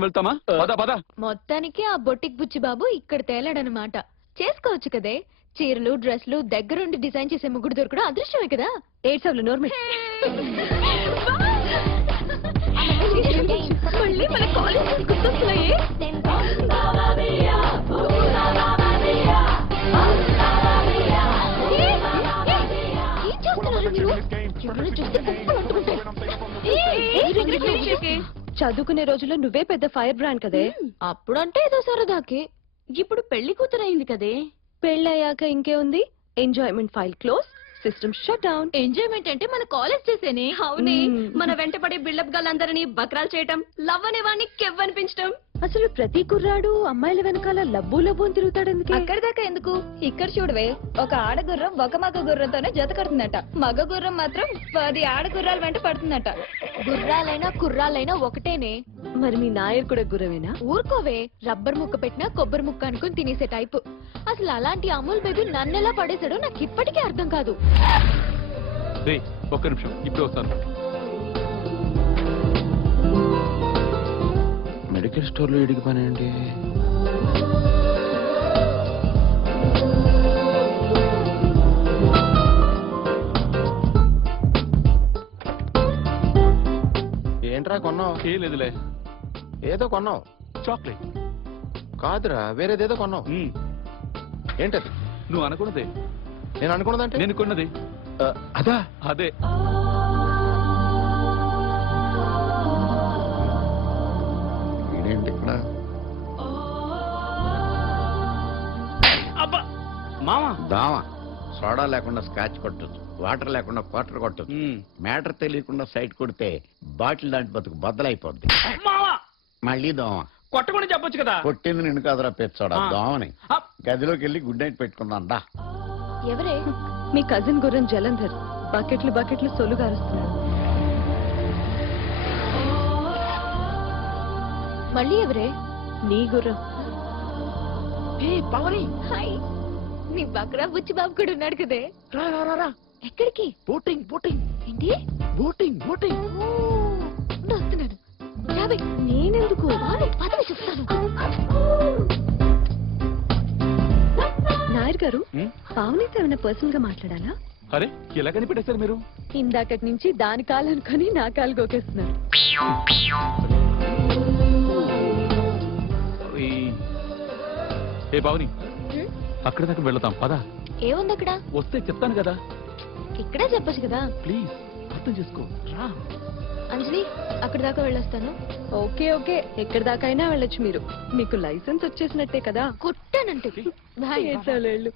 చేసుకుని వెళ్తామా? పద పద. మొత్తానికి ఆ బొట్టిక్ బుచ్చి బాబు ఇక్కడ తేలాడనమాట. చేసుకోవచ్చు కదే, చీరలు డ్రెస్లు దగ్గరుండి డిజైన్ చేసే ముగ్గురు దొరకడం అదృష్టమే కదా. ఏడ్సవులు నోర్మి. మళ్ళీ మన కాలేజ్ గుర్తొస్తున్నాయి. చదువుకునే రోజుల్లో నువ్వే పెద్ద ఫైర్ బ్రాండ్ కదే. అప్పుడంటే ఏదో సరదాకి. ఇప్పుడు పెళ్లి కూతురైంది కదే. పెళ్ళయ్యాక ఇంకే ఉంది, enjoyment file close, system shut down. Enjoyment అంటే మన కాలేజ్ చేసేనే. అవునే, మన వెంటపడే బిల్డప్ గలందరినీ బక్రాలు చేయటం, లవ్ అనే వాడిని కెవ్వనిపించటం. అసలు ప్రతి కుర్రాడు అమ్మాయిల వెనకాల లబ్బు లబ్బు అని తిరుగుతాడు. అక్కడి దాకా ఎందుకు, ఇక్కడ చూడవే, ఒక ఆడగుర్రం ఒక మగ గుర్రంతోనే జత కడుతుందట. మగ గుర్రం మాత్రం 10 ఆడగుర్రాల వెంట పడుతుందట. గుర్రాలైనా కుర్రాలైనా ఒకటేనే. మరి మీ నాయర్ కూడా గుర్రమేనా? ఊరుకోవే, రబ్బర్ ముక్క పెట్టినా కొబ్బరి ముక్క అనుకుని తినేసే టైపు. అసలు అలాంటి అమూల్ బేబీ నన్నెలా పడేశాడో నాకు ఇప్పటికీ అర్థం కాదు. ఒక్క నిమిషం, ఇప్పుడు వస్తాను. మెడికల్ స్టోర్లో ఇడికి పని ఏంటి? ఏంట్రా కొన్నావు? ఏం లేదులే. ఏదో కొన్నావు. చాక్లెట్ కాదురా, వేరేదేదో కొన్నావు. ఏంటది? నువ్వు అనుకున్నదే. నేను అనుకున్నదంటే? నేను కొన్నది అదా? అదే. ఏంటి ఇక్కడ? మామా దామా సోడా లేకుండా స్కాచ్ కొట్టచ్చు, వాటర్ లేకుండా క్వార్టర్ కొట్టచ్చు. మ్యాటర్ తెలియకుండా సైడ్ కొడితే బాటిల్ లాంటి బతుకు బద్దలైపోద్ది. మళ్ళీ దోమ కొట్టకుండా చెప్పొచ్చు కదా. కొట్టింది నిన్ను కాదురా పెచ్చోడా, దోమని. గదిలోకి వెళ్ళి గుడ్ నైట్ పెట్టుకున్నాను దా. ఎవరే? మీ కజిన్ గుర్రం జలంధర్ బకెట్లు బకెట్లు సొలు గారుస్తున్నాడు. మళ్ళీ ఎవరే? నీ గుర్రం. హాయ్, నీ బక్రా బుచ్చి బాబు కూడా ఉన్నాడు కదే. ఎక్కడికి? Boating boating. ఏంటి? Boating boating. వస్తున్నాను. నేనెందుకు? పదవి చెప్తాను. నాయర్ గారు, పావనితో ఏమైనా పర్సనల్ గా మాట్లాడాలా? అరే, ఎలా కనిపెట్టేశారు మీరు? ఇందాకటి నుంచి దాని కాలు అనుకుని నా కాలు గోకేస్తున్నారు. ఏ పావని, అక్కడ దాకా వెళ్తాం పదా. ఏముంది అక్కడ? వస్తే చెప్తాను కదా. ఇక్కడే చెప్పచ్చు కదా. ప్లీజ్ అర్థం చేసుకో. రా అంజలి, అక్కడ దాకా వెళ్ళొస్తాను. ఓకే ఓకే, ఎక్కడి దాకా అయినా వెళ్ళొచ్చు మీరు. మీకు లైసెన్స్ వచ్చేసినట్టే కదా. కుట్టానంటే వెళ్ళు.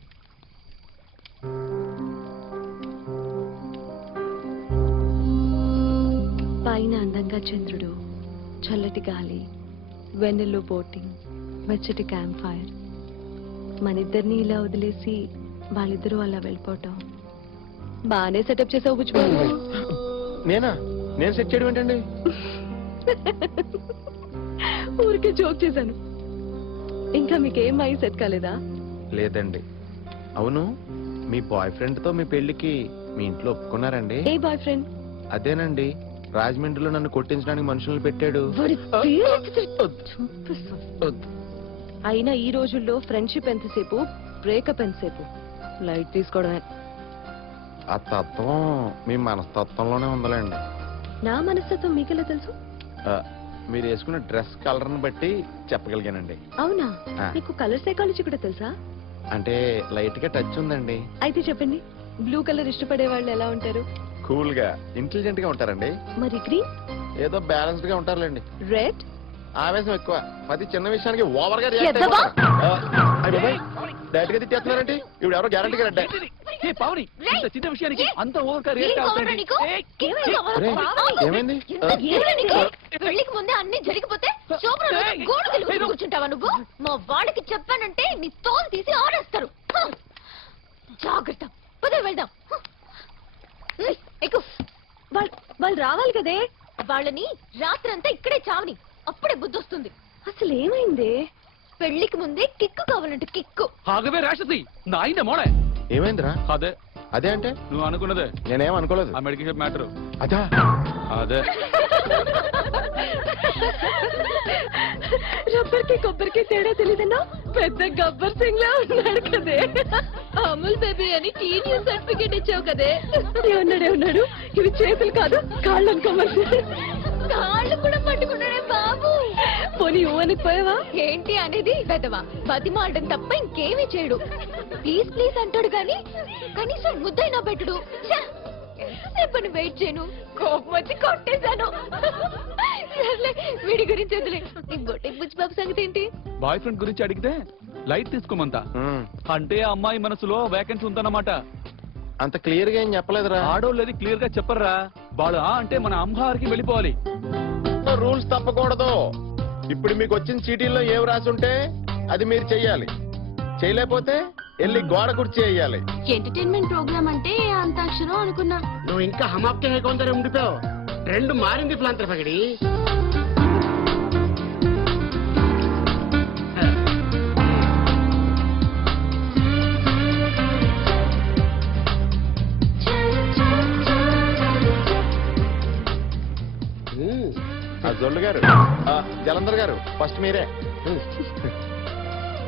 పైన అందంగా చంద్రుడు, చల్లటి గాలి, వెన్నెల్లో బోటింగ్, మెచ్చటి క్యాంప్ ఫైర్. మనిద్దరిని ఇలా వదిలేసి వాళ్ళిద్దరూ అలా వెళ్ళిపోవటం బాగానే సెటప్ చేసావు బుచ్చిబాబు. నేనా? నేను సెట్ చేయడం ఏంటండి? ఊరికే జోక్ చేశాను. ఇంకా మీకేం మైండ్ సెట్ కాలేదా? లేదండి. అవును, మీ బాయ్ ఫ్రెండ్ తో మీ పెళ్లికి మీ ఇంట్లో ఒప్పుకున్నారండి? ఏ బాయ్ ఫ్రెండ్? అదేనండి, రాజమండ్రిలో నన్ను కొట్టించడానికి మనుషులను పెట్టాడు. అయినా ఈ రోజుల్లో ఫ్రెండ్షిప్ ఎంతసేపు, బ్రేకప్ ఎంతసేపు. లైట్ తీసుకోవడమే. ఆ తత్వం మీ మనస్తత్వంలోనే ఉందలేండి. నా మనస్తత్వం మీకెలా తెలుసు? మీరు వేసుకున్న డ్రెస్ కలర్ ని బట్టి చెప్పగలిగానండి. అవునా? మీకు కలర్ సైకాలజీ కూడా తెలుసా? అంటే లైట్ గా టచ్ ఉందండి. అయితే చెప్పండి, బ్లూ కలర్ ఇష్టపడే వాళ్ళు ఎలా ఉంటారు? కూల్ గా, ఇంటెలిజెంట్ గా ఉంటారండి. మరి గ్రీన్? ఏదో బ్యాలెన్స్డ్ గా ఉంటారులేండి. రెడ్? ఆవేశం ఎక్కువ, ప్రతి చిన్న విషయానికి ఓవర్ గా డైరెక్ట్ గా తిట్టేస్తున్నారండి. ఇప్పుడు ఎవరో గ్యారంటీగా రెడ్డే. చిన్న విషయానికి అంత ఓవర్ ఏమైంది? పెళ్లికి ముందే అన్ని జరిగిపోతే కూర్చుంటావా నువ్వు? మా వాళ్ళకి చెప్పానంటే నీ తోలు తీసి ఆడేస్తారు. జాగ్రత్త, పదే వెళ్దాం. ఎక్కువ వాళ్ళు రావాలి కదే. వాళ్ళని రాత్రంతా ఇక్కడే చావని, అప్పుడే బుద్ధి వస్తుంది. అసలు ఏమైంది? పెళ్లికి ముందే కిక్కు కావాలంటే కిక్కు. ఆగవే రాక్షసి, నా ఆయన మోడే. ఏమైందిరా? అదే అదే అంటే నువ్వు అనుకున్నదే నేనేం అనుకోలేదు. ఆ మెడికల్ షాప్ మ్యాటర్ అదా అదే. రబ్బర్ కి కొబ్బరికి తేడా తెలీదన్నా పెద్ద గబ్బర్ సింగ్ లా ఉన్నాడు కదే. అమూల్ బేబీ అని టీనీ సర్టిఫికేట్ ఇచ్చావు కదే. ఉన్నాడు ఇవి చేతులు కాదు కాళ్ళు అనుకోమని. కాళ్ళు కూడా పట్టుకున్నాడే బాబు. పోనీ ఊనికి పోయావా ఏంటి అనేది వెదవా. బతిమాడడం తప్ప ఇంకేమీ చేయడు. ప్లీజ్ ప్లీజ్ అంటాడు గాని కనీసం ముద్దైనా పెట్టడు. ఎంతసేపని వెయిట్ చేయను, కోపం వచ్చి కొట్టేశాను. సర్లే, వీడి గురించి వదిలే. ఇంకోటి బుచ్చిబాబు సంగతి ఏంటి? బాయ్ ఫ్రెండ్ గురించి అడిగితే లైట్ తీసుకోమంతా. అంటే ఆ అమ్మాయి మనసులో వేకెన్సీ ఉందన్నమాట. అంత క్లియర్ గా ఏం చెప్పలేదురా. ఆడోళ్ళది క్లియర్ గా చెప్పర్రా. వాళ్ళు అంటే మన అమ్మహారికి వెళ్ళిపోవాలి. రూల్స్ తప్పకూడదు. ఇప్పుడు మీకు వచ్చిన చీటీల్లో ఏం రాసి ఉంటే అది మీరు చెయ్యాలి. చేయలేకపోతే వెళ్ళి గోడ కుర్చీ వేయాలి. ఎంటర్టైన్మెంట్ ప్రోగ్రామ్ అంటే అంతాక్షరం అనుకున్నా. నువ్వు ఇంకా హమాప్కే కొందరే ఉండిపోయావు. ట్రెండ్ మారింది ప్లాంతర్ పగడి. ఆ జొల్లు గారు, జలంధర్ గారు, ఫస్ట్ మీరే.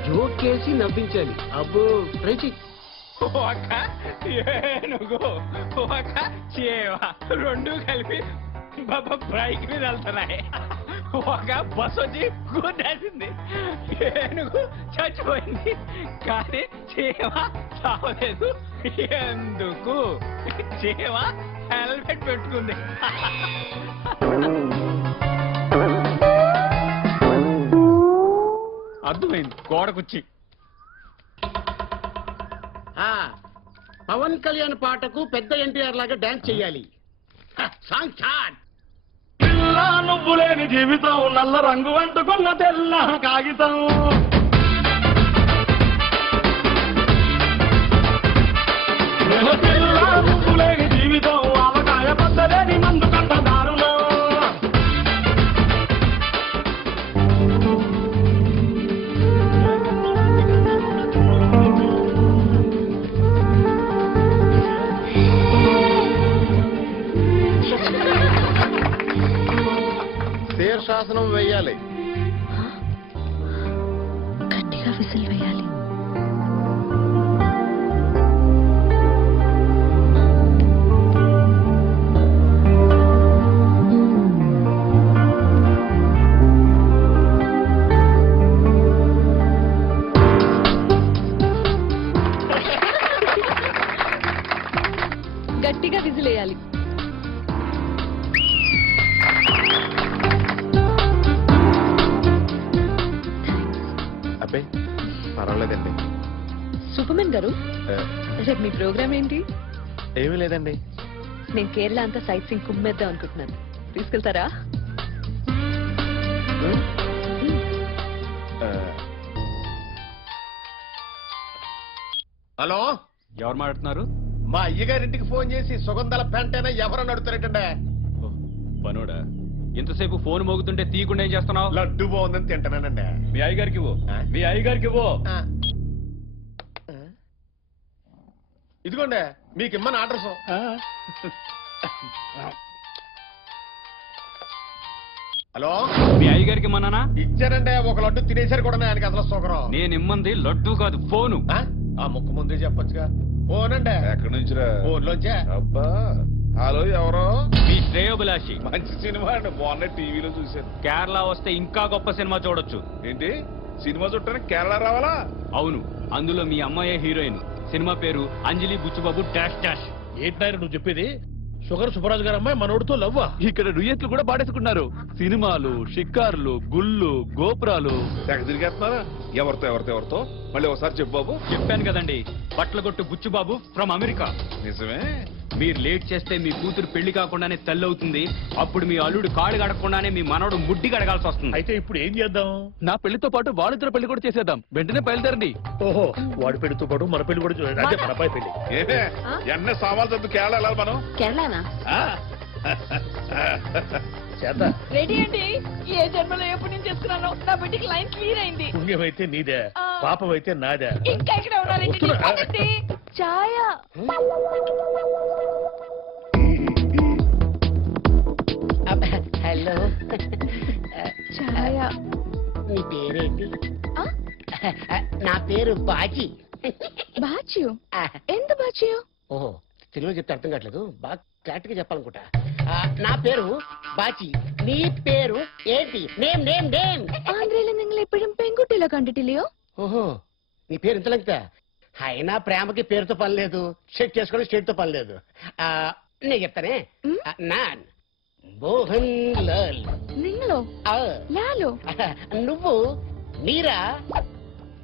జోక్ చేసి నవ్వించాలి. అబ్బో ట్రై చెయ్యి. ఒక ఏనుగు ఒక చేవ రెండు కలిపి బైక్ మీద వెళ్తున్నాయి. ఒక బస్ వచ్చి గుద్దేసింది. ఏనుగు చచ్చిపోయింది కానీ చేవ చావలేదు. ఎందుకు? చేవ హెల్మెట్ పెట్టుకుంది. అర్థమైంది. గోడకొచ్చి పవన్ కళ్యాణ్ పాటకు పెద్ద ఎన్టీఆర్ లాగా డాన్స్ చెయ్యాలి. Song start. పిల్ల నువ్వు లేని జీవితం నల్ల రంగు అంటుకున్న తెల్ల కాగితం. పిల్ల నువ్వు లేని జీవితం అవకాయ పద్దలేని మందు కంట దారుణం. శీర్షాసనం వేయాలి. గట్టిగా విసిల్ వేయాలి. గట్టిగా విసిలేయాలి. అబ్బే పర్వాలేదండి. సూపర్మెన్ గారు, రేపు మీ ప్రోగ్రామ్ ఏంటి? ఏమీ లేదండి. నేను కేరళ అంతా సైట్ సింగ్ కుమ్మేద్దాం అనుకుంటున్నాను. తీసుకెళ్తారా? హలో, ఎవరు మాట్లాడుతున్నారు? మా అయ్యగారింటికి ఫోన్ చేసి సుగంధాల పెంటైనా ఎవరని అడుగుతారేటండి. పనోడా, ఇంతసేపు ఫోన్ మోగుతుంటే తీయకుండా ఏం చేస్తున్నావు? లడ్డు బాగుందని తింటానండి. మీ అయ్యగారికి ఇవ్వు. మీ అయ్యగారికి ఇవ్వు. ఇదిగోండి మీకు ఇమ్మని ఆర్డర్స్. హలో, మీ అయ్యగారికి ఇమ్మన్నానా? ఇచ్చానండి. ఒక లడ్డు తినేసారు కూడా ఆయనకి అసలు సుగరం. నేను ఇమ్మంది లడ్డు కాదు, ఫోను. ఆ ముక్కు ముందే చెప్పొచ్చుగా. ఫోనండి. ఎక్కడి నుంచిరా? ఫోన్లోంచే. అబ్బా, హలో, ఎవరో? మీ శ్రేయోభిలాషి. మంచి సినిమా అండి, బాగున్నా, టీవీలో చూశాను. కేరళ వస్తే ఇంకా గొప్ప సినిమా చూడొచ్చు. ఏంటి, సినిమా చుట్టానికి కేరళ రావాలా? అవును, అందులో మీ అమ్మాయే హీరోయిన్. సినిమా పేరు అంజలి బుచ్చుబాబు డాష్ డాష్. ఏంటన్నారు నువ్వు చెప్పేది? షుగర్ సుబ్బరాజు గారు అమ్మాయి మనోడితో లవ్వా? ఇక్కడ రుయ్యట్లు కూడా పాడేసుకున్నారు. సినిమాలు, షికార్లు, గుళ్ళు, గోపురాలు. తెగ తిరిగేస్తున్నారా? ఎవరితో మళ్ళీ ఒకసారి చెప్పు బాబు. చెప్పాను కదండి, బట్టల కొట్టు బుచ్చుబాబు ఫ్రమ్ అమెరికా. నిజమే? మీరు లేట్ చేస్తే మీ కూతురు పెళ్లి కాకుండానే తల్లవుతుంది. అప్పుడు మీ అల్లుడు కాడు గడకుండానే మీ మనవడు ముడ్డి గడగాల్సి వస్తుంది. అయితే ఇప్పుడు ఏం చేద్దాం? నా పెళ్లితో పాటు వాళ్ళిద్దరు పెళ్లి కూడా చేసేద్దాం. వెంటనే బయలుదేరండి. ఓహో, వాడి పెళ్లితో పాటు మన పెళ్లి కూడా చూడండి. అదే మన అబ్బాయి పెళ్లి. ఏమే ఎన్న సామాన్లు చదువు కేరళ వెళ్ళాలి మనం. కేరళనా? ఆ? చేద్దాం. రెడీ అండి. ఏ జన్మలో ఎప్పుడు నేను చేస్తున్నాను. నా బిడ్డకి లైన్ క్లియర్ అయింది. పుణ్యం అయితే నీదే, పాపం అయితే నాదే. ఇంకా ఇక్కడ ఉన్నారండి. వస్తున్నా. పదండి. ఛాయ హలో ఛాయ నీ పేరేంటి ఆ? నా పేరు బాజీ బాచ్యు ఎంత బాచ్యు ఓహో తెలుగులో చెప్తే అర్థం కావట్లేదు బాగా క్లారిటీగా చెప్పాలనుకుంటా నా పేరు బాచి నీ పేరు ఏంటి నేమ్ నేమ్ నేమ్ ആന്ധ്രയിൽ നിങ്ങൾ എപ്പോഴും പെൺകുട്ടികളെ കണ്ടിട്ടില്ലയോ ఓహో నీ పేరు ఇంత లెంగ్తా అయినా ప్రేమకి పేరుతో పని లేదు షెట్ చేసుకోవడం స్టేట్ తో పని లేదు నేను చెప్తానే ఉమ్. నాన్ మోహన్ లాల్ നിങ്ങളോ ఆ, ലാലോ నువ్వు మీరా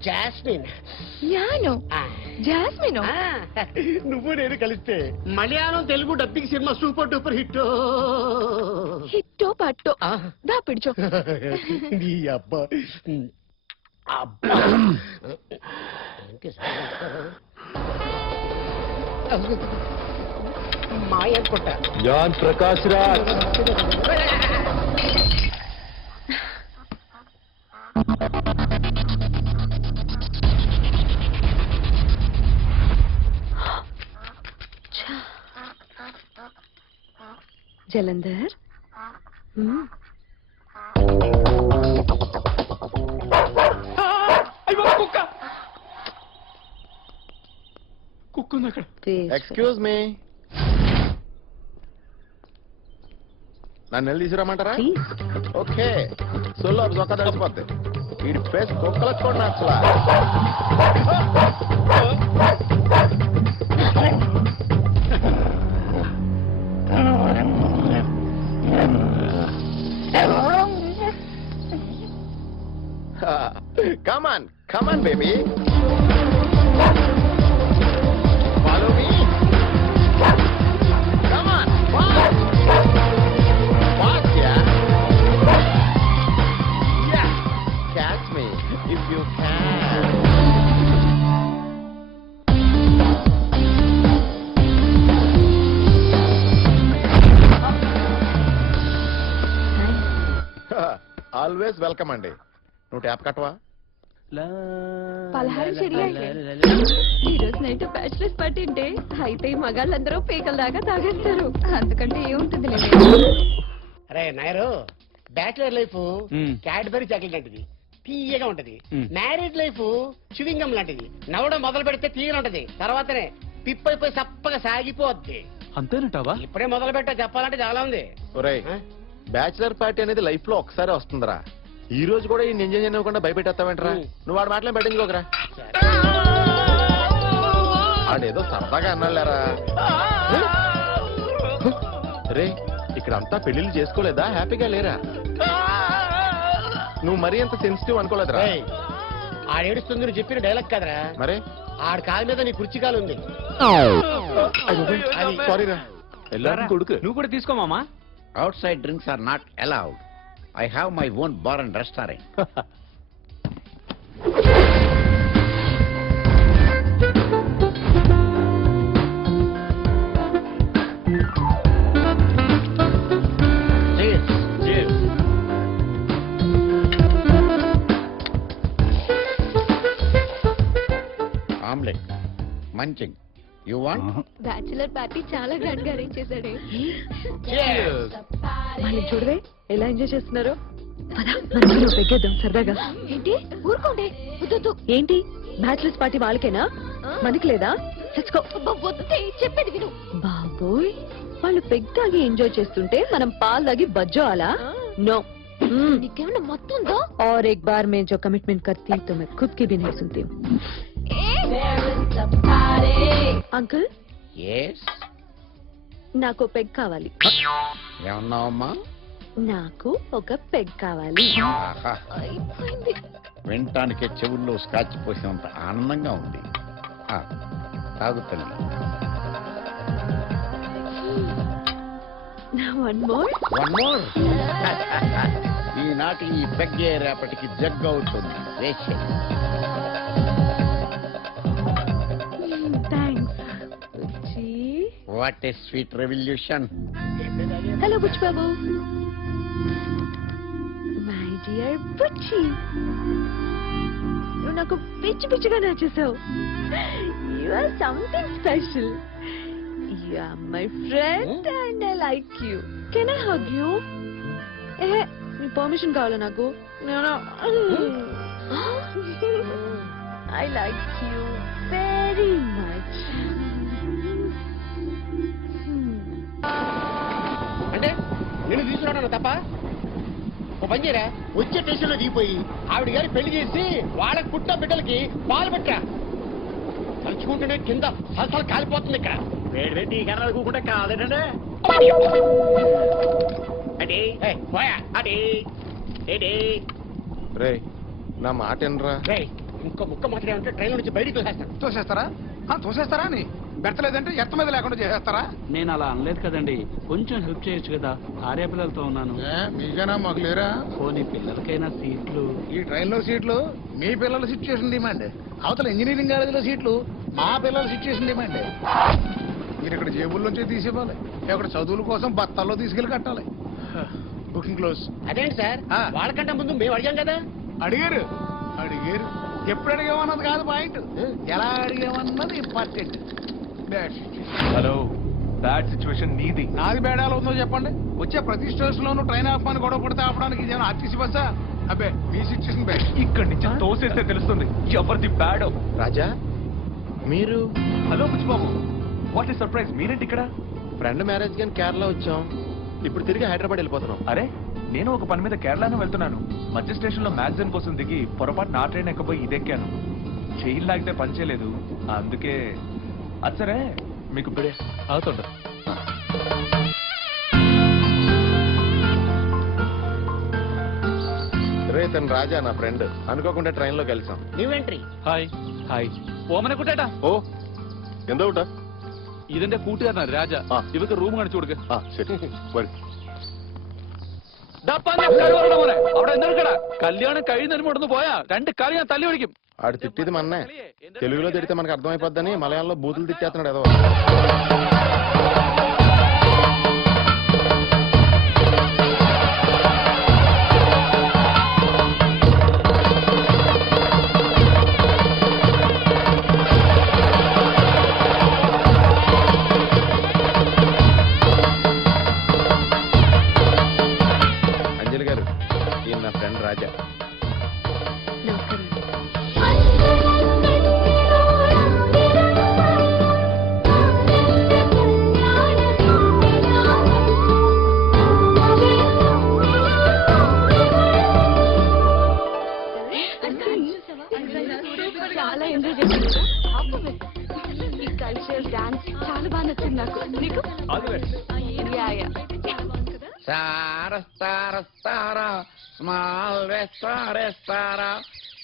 జాస్మిన్ ഞാനോ ఆ. ജാസ്മിനോ ఆ, నువ్వు నేను కలిస్తే Malayalam Telugu dubbing cinema super duper hit ഹിറ്റോ പട്ടോ ദാ പിടിച്ചോ నీ అబ్బా అబ్బా మాయ కొట్ట జాన్ ప్రకాష్ రాజ్ జలంధర్ కుక్క కుక్క ఉంది అక్కడ. ఎక్స్క్యూజ్ మీ నన్ను వెళ్ళి తీసుకురమ్మంటారా ఓకే సొల్లు చొక్క తడిసిపోద్ది వీడి ఫేస్ కుక్కలకు కూడా నచ్చలా come on baby follow me come on catch me if you can. Always welcome అండి నువ్వు ట్యాప్ కట్టవా పలహారం చెడియాయి ఈ రోజు నైట్ బ్యాచిలర్స్ పార్టీ అంటే అయితే ఈ మగాళ్ళందరూ పీకల దాకా తాగేస్తారు అందుకంటే ఏముంటుంది అరే నాయరు బ్యాచులర్ లైఫ్ మ్మ్. క్యాడ్బరీ చాక్లెట్ లాంటిది తీయగా ఉంటది మ్మ్. మ్యారేజ్ లైఫ్ చువింగం లాంటిది నవ్వడం మొదలు పెడితే తీయగా ఉంటది తర్వాతనే పిప్పైపోయి సప్పగా సాగిపోద్ది అంతేనంటావా ఇప్పుడే మొదలు పెట్టా చెప్పాలంటే చాలా ఉంది ఒరేయ్ ఆ? బ్యాచిలర్ పార్టీ అనేది లైఫ్ లో ఒకసారి వస్తుందిరా ఈ రోజు కూడా ఈ ఎంజాయ్ చేయకుండా భయపెట్టేస్తావేంట్రా మ్మ్. నువ్వు వాడు మాటలే పెట్టించుకోకరా ఆడేదో సరదాగా అన్నాళ్ళారా రే ఇక్కడ అంతా పెళ్లిళ్ళు చేసుకోలేదా హ్యాపీగా లేరా నువ్వు మరీ అంత సెన్సిటివ్ అనుకోలేదురా ఏయ్, ఆడేడుస్తుంది నువ్వు చెప్పిన డైలాగ్ కదరా మరే ఆడి కాలు మీద నీ కుర్చీ కాలు ఉంది అది సారీ రా వెళ్ళారా కొడుకు నువ్వు కూడా తీసుకో మామా outside drinks are not allowed. I have my own bar and restaurant. Cheers. Omelette. Munching. You want? Bachelor party చాలా గ్రాండ్ గా అరేంజ్ చేశాడే Cheers. వాళ్ళు చూడవే ఎలా ఎంజాయ్ చేస్తున్నారు పెగ్గేద్దాం సరదాగా ఏంటి ఊరుకోండి వద్దు ఏంటి బ్యాచిలర్స్ పార్టీ వాళ్ళకేనా మనకి లేదా చెప్పేది విను బాబోయ్ వాళ్ళు పెగ్ తాగి ఎంజాయ్ చేస్తుంటే మనం పాలు తాగి బజ్జో అలా नो నీకేమన్నా మొత్తం ఉందో और एक बार में जो कमिटमेंट करती हूँ तो मैं खुद की भी नहीं सुनती हूँ अंकल Yes. నాకు పెగ్ కావాలి ఏమన్నావమ్మా నాకు ఒక పెగ్ కావాలి ఆహా అయిపోయింది వినటానికే చెవుల్లో స్కాచ్ పోసినంత ఆనందంగా ఉంది ఆ, తాగు తల్లి వన్ మోర్ వన్ మోర్ ఈనాటి ఈ పెగ్గే రేపటికి జగ్ అవుతుంది వేసే thanks what a sweet revolution hello Buchchi Babu my dear Buchchi నువ్వు నాకు పిచ్చి పిచ్చిగా నచ్చేసావు. You are something special. You are my friend and I like you. Can I hug you? నీ పర్మిషన్ కావాలా నాకు? I like you very much. అంటే నేను తీసుకురావడం తప్ప ఓ పని చేయరా, వచ్చే స్టేషన్లో దిగిపోయి ఆవిడ గారి పెళ్లి చేసి వాళ్ళకి పుట్టిన బిడ్డలకి పాలు పెట్టరా. తలుచుకుంటూనే కింద సలసలు కాలిపోతుంది ఇక్కడ. వేడి వేడి కర్రలు కూకుంటే కాదంటే ఏయ్, పోయా. రే నా మాట వినరా. రేయ్, ఇంకో ముక్క మాట్లాడాలంటే ట్రైన్ నుంచి బయటికి వెళ్ళేస్తాను. తోసేస్తారా తోసేస్తారా అని బెడతలేదంటే ఎత్త మీద లేకుండా చేసేస్తారా? నేను అలా అనలేదు కదండి, కొంచెం హెల్ప్ చేయొచ్చు కదా. భార్య పిల్లలతో ఉన్నాను. మీకైనా మాకు లేరా? పోనీ పిల్లలకైనా సీట్లు. ఈ ట్రైన్ లో సీట్లు మీ పిల్లల సిచ్యువేషన్ డిమాండ్. అవతల ఇంజనీరింగ్ కాలేజీలో సీట్లు మా పిల్లల సిచ్యువేషన్ డిమాండ్. మీరు ఇక్కడ జేబుల్లోంచి తీసివ్వాలి, ఇక్కడ చదువుల కోసం బత్తాల్లో తీసుకెళ్ళి కట్టాలి. Booking close. అదేంటి సార్, ఆ. వాళ్ళకంటే ముందు మేము అడిగాం కదా. అడిగారు అడిగారు ఎప్పుడు అడిగామన్నది కాదు పాయింట్, ఎలా అడిగామన్నది ఇంపార్టెంట్. హలో, బ్యాడ్ సిచ్యువేషన్ నీది. నాది బేడాలు ఉందో చెప్పండి. వచ్చే ప్రతి స్టేషన్ లోనూ ట్రైన్ ఆపమని గొడవ పడితే ఆపడానికి ఇదేనా ఆర్టీసీ బస్సా? అబ్బే మీ సిచ్యువేషన్ బ్యాడ్. ఇక్కడి నుంచి తోసేస్తే తెలుస్తుంది ఎవరిది బ్యాడ్. రాజా మీరు hello Buchibabu, what is surprise, మీరేంటి ఇక్కడ? ఫ్రెండ్ మ్యారేజ్ కానీ కేరళ వచ్చాం, ఇప్పుడు తిరిగి హైదరాబాద్ వెళ్ళిపోతున్నాం. అరే, నేను ఒక పని మీద కేరళనే వెళ్తున్నాను. మధ్య స్టేషన్ లో మ్యాగజైన్ కోసం దిగి పొరపాటు నా ట్రైన్ ఎక్కబోయి ఇదెక్కాను. చైన్ లాగితే పని చేయలేదు, అందుకే. అది సరే, మీకు ఇప్పుడే అవుతుండ. రే తను రాజా నా ఫ్రెండ్, అనుకోకుండా ట్రైన్ లో కలిసాం. New entry. ഹായ് ഹായ് ഓമനെ കുട്ടേട്ടാ ഓ എന്താ കൂട്ടാ? ഇതിന്റെ കൂട്ടുകാരനാണ് രാജ. ആ. ഇവർക്ക് റൂം കാണിച്ചു കൊടുക്ക. ആ ശരി വരും. അവിടെ എന്തെടുക്കടാ, കല്യാണം കഴിയുന്നതിന് മുടന്ന് പോയാ രണ്ട് കറി ഞാൻ തല്ലി പിടിക്കും. ఆడు తిట్టేది మన్నే, తెలుగులో తిడితే మనకు అర్థమైపోద్దని మలయాళంలో బూతులు తిట్టేస్తున్నాడు ఏదో. అంజలి గారు, ఈయన నా ఫ్రెండ్ రాజా. చాలా ఎంజాయ్ చేశాను. ఈ కల్చర్ డాన్స్ చాలా బాగా నచ్చింది నాకు. నీకు? Yeah, yeah. సార సార సార స్మాల్ వేస్తారేస్తారా,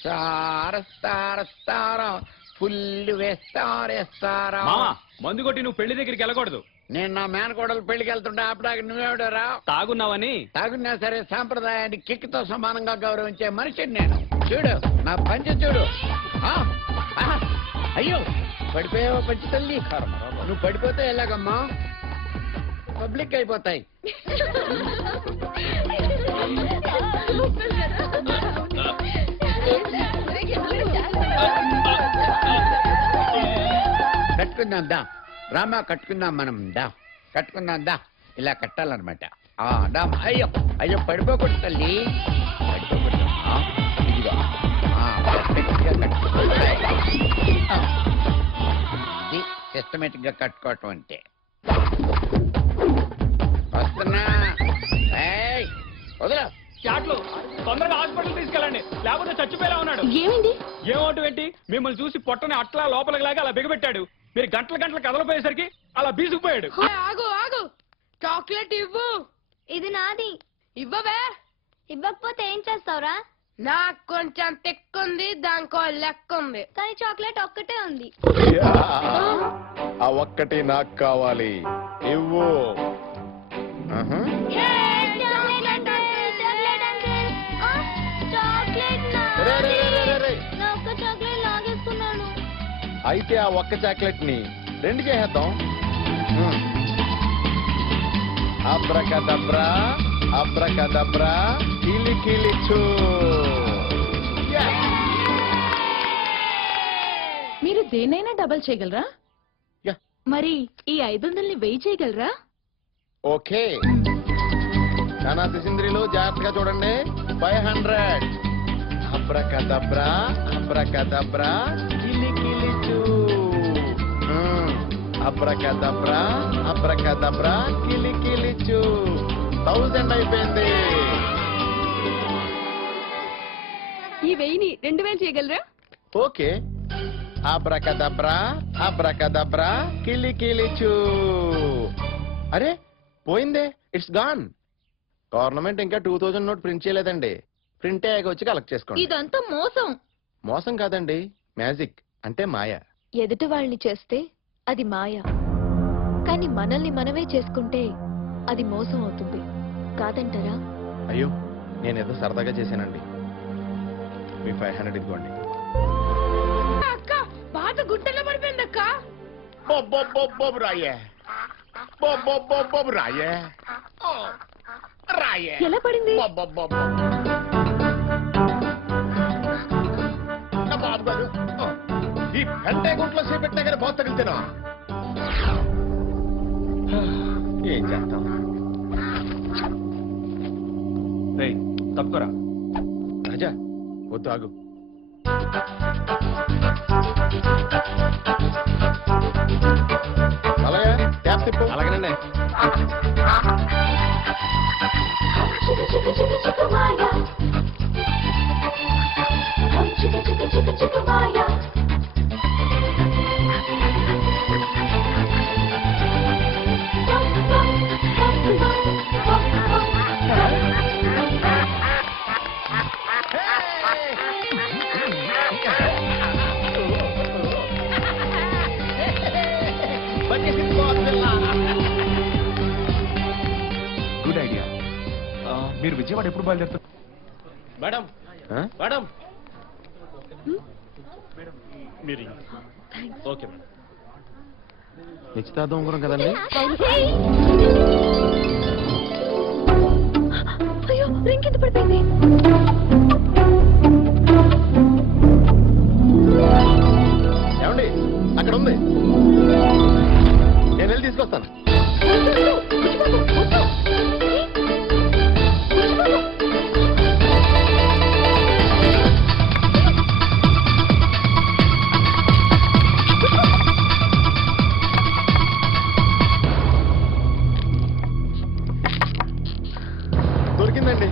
సార సార సార ఫుల్ వేస్తారేస్తారా. మందు కొట్టి నువ్వు పెళ్లి దగ్గరికి వెళ్ళకూడదు. నేను నా మేనకోడలు పెళ్లికి వెళ్తుంటే అప్పటికి నువ్వేవిడరా? తాగున్నావని. తాగున్నా సరే సాంప్రదాయాన్ని కిక్కితో సమానంగా గౌరవించే మనిషిని నేను. చూడు నా పంచి చూడు. ఆ, ఆ, అయ్యో పడిపోయావా పంచి తల్లి? నువ్వు పడిపోతే ఎలాగమ్మా, పబ్లిక్ అయిపోతాయి. కట్టుకుందాం దా రామా, కట్టుకుందాం మనం దా, కట్టుకుందాం దా. ఇలా కట్టాలన్నమాట. దా. అయ్యో అయ్యో పడిపోకూడదు తల్లి, పడిపోకూడదు. ఇదిగో పర్ఫెక్ట్ గా కట్టుకోవాలి. ఇది సిస్టమేటిక్ గా కట్టుకోవటం అంటే. వస్తున్నా. వదలా చాట్లు తొందరగా హాస్పిటల్ తీసుకెళ్ళండి, లేకపోతే చచ్చిపోయేలా ఉన్నాడు. ఏమైంది? ఏమోటం ఏంటి, మిమ్మల్ని చూసి పొట్టని అట్లా లోపలికి లాగా అలా బిగబెట్టాడు. మీరు గంటల గంటలు కదలపోయేసరికి అలా బీసుకుపోయాడు. ఆగు ఆగు, చాక్లెట్ ఇవ్వు. ఇది నాది. ఇవ్వవే. ఇవ్వకపోతే ఏం చేస్తావురా? నాకు కొంచెం తెక్కుంది, దానికో లెక్క ఉంది. కానీ చాక్లెట్ ఒక్కటే ఉంది. ఆ ఒక్కటి నాకు కావాలి, ఇవ్వు. ఆహా. రే, రే, రే, రే, రే. నా ఒక్క చాక్లెట్ లాగేసుకున్నాను. అయితే ఆ ఒక్క చాక్లెట్ ని రెండు చేసేద్దాం. అబ్రకదబ్రా అబ్రకదబ్రా కిలి కిలి చూ. దేనైనా డబల్ చేయగలరా యా. మరి ఈ 500ని 1000 చేయగలరా ఓకే నానా సిసింద్రిలో జాగ్రత్తగా చూడండి 500 అబ్రకదబ్రా అబ్రకదబ్రా కిలి కిలిచు అబ్రకదబ్రా అబ్రకదబ్రా కిలి కిలిచు 1000 అయిపోయింది. ఈ 1000ని 2000 చేయగలరా ఓకే అబ్రకదబ్రా అబ్రకదబ్రా కిలి కిలిచు. అరే పోయిందే, ఇట్స్ గాన్. గవర్నమెంట్ ఇంకా 2000 నోట్ ప్రింట్ చేయలేదండి. ప్రింట్ అయ్యాక వచ్చి కలెక్ట్ చేసుకోండి. ఇదంతా మోసం. మోసం కాదండి, మ్యాజిక్ అంటే మాయ. ఎదుటి వాళ్ళని చేస్తే అది మాయ, కానీ మనల్ని మనమే చేసుకుంటే అది మోసం అవుతుంది కాదంటారా? అయ్యో నేనేదో సరదాగా చేశానండి. మీ 500 ఇదిగోండి. అక్క బాధ గుట్టలో పడిపోయింది అక్క. బొబ్బు రాయే బొబ్బు రాయే రాయే ఎలా పడింది? బాబు గారు ఈ పెంటే గుంట్లో చేపెట్టినా కానీ బాగా తగిలితేనా ఏం చేస్తాం. రేయ్ తప్పుకోరా. రాజా వద్దు ఆగు. అలాగే ట్యాప్ తిప్పు. అలాగేనండి. Good idea. మీరు విజయవాడ ఎప్పుడు బయలుదేరుతారు? మేడం ఆ? మేడం మీరు ఓకే మేడం. నిశ్చితార్థం ఉంగరం కదండి. అయ్యో రింగ్ కింద పడిపోయింది. ఏమండి అక్కడ ఉంది, నేను వెళ్ళి తీసుకొస్తాను. దొరికిందండి.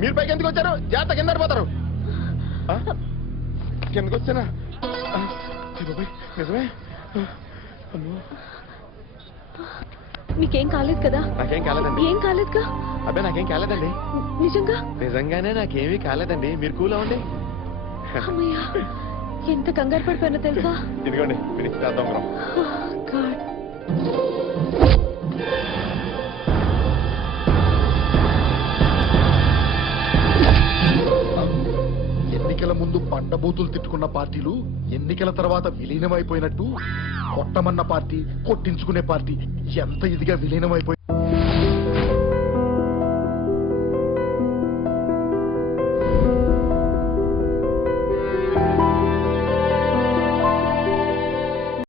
మీరు పైకి ఎందుకు వచ్చారు? జాగ్రత్త కింద పడిపోతారు. ఆ? కిందకు వచ్చానా? ఆ, ఏ బాబోయ్, నిజమే. అమ్మో. మీకేం కాలేదు కదా? నాకేం కాలేదండి. ఏం కాలేదుగా? అబ్బాయి నాకేం కాలేదండి. నిజంగా? నిజంగానే నాకేమీ కాలేదండి. మీరు కూల్ అవ్వండి. అమ్మయ్యా, ఎంత కంగారు పడిపోయినా తెలుసా? ఇదిగోండి మీరు ఇచ్చేద్దాం మనం. గాడ్. ఎన్నికల ముందు బండబూతులు తిట్టుకున్న పార్టీలు ఎన్నికల తర్వాత విలీనమైపోయినట్టు కొట్టమన్న పార్టీ కొట్టించుకునే పార్టీ ఎంత ఇదిగా విలీనమైపోయి